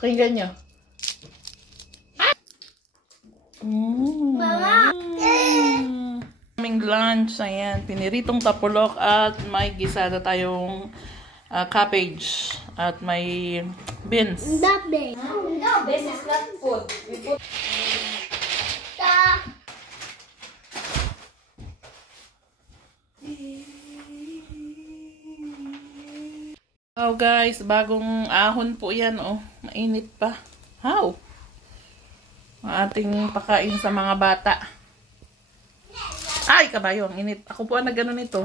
Pakinggan nyo. Aming lunch, ayan, piniritong tapulok at may gisada tayong cabbage at may beans. No, this is not food. We put Oh guys, bagong ahon po yan, oh. Mainit pa. How? Ang ating pakain sa mga bata. Ay, kabayo, ang init. Ako po ang nagano nito.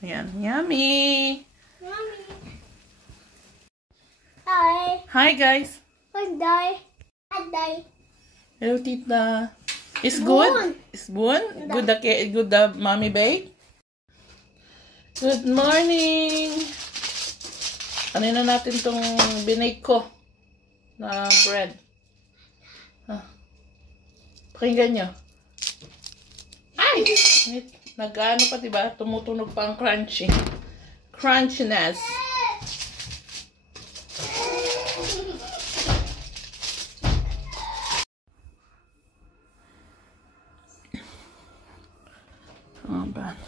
Ayan, yummy! Hi. Hi guys! Hi. Hello tita. Is good? Is good? Good the mommy bake? Good morning! Ano na natin tong binake ko na bread. Pakinggan nyo. Ay! Nag-ano pa diba? Tumutunog pa ang crunchy. Crunchiness. Oh, bad.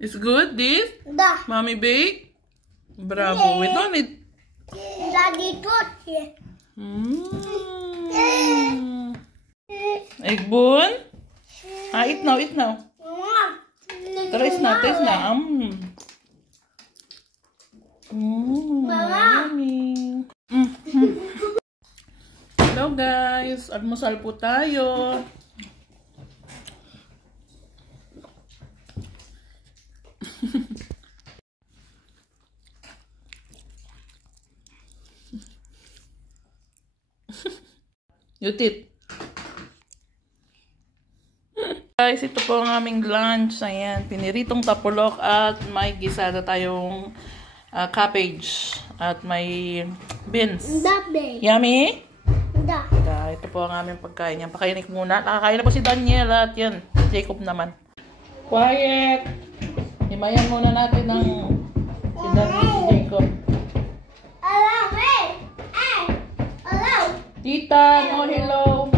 It's good, this? Da. Mommy bake? Bravo. We don't need... Daddy taught here. Egg bun? Eat now, eat now. Taste na, taste na. Yummy. Hello guys, almusal po tayo. Yutit. Guys, ito po ang aming lunch. Ayan, piniritong tapulok at may gisada tayong cabbage at may beans. Yummy? Da. Ito po ang aming pagkain. Yan, pakainin muna. Nakakain na po si Daniel at yan, Jacob naman. Quiet! Himayan muna natin ng si Daniel si Jacob. Hello, hey! Hello! Tita, no hello!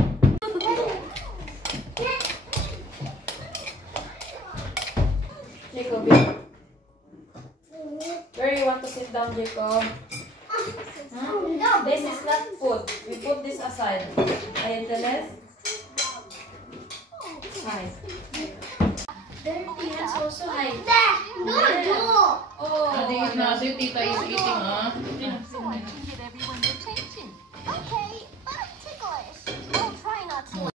Jacob, where you want to sit down, Jacob? No, this is not food. We put this aside. Ayanteles? Hi. Dirty hands also hi. No. Oh, na si Tita is eating,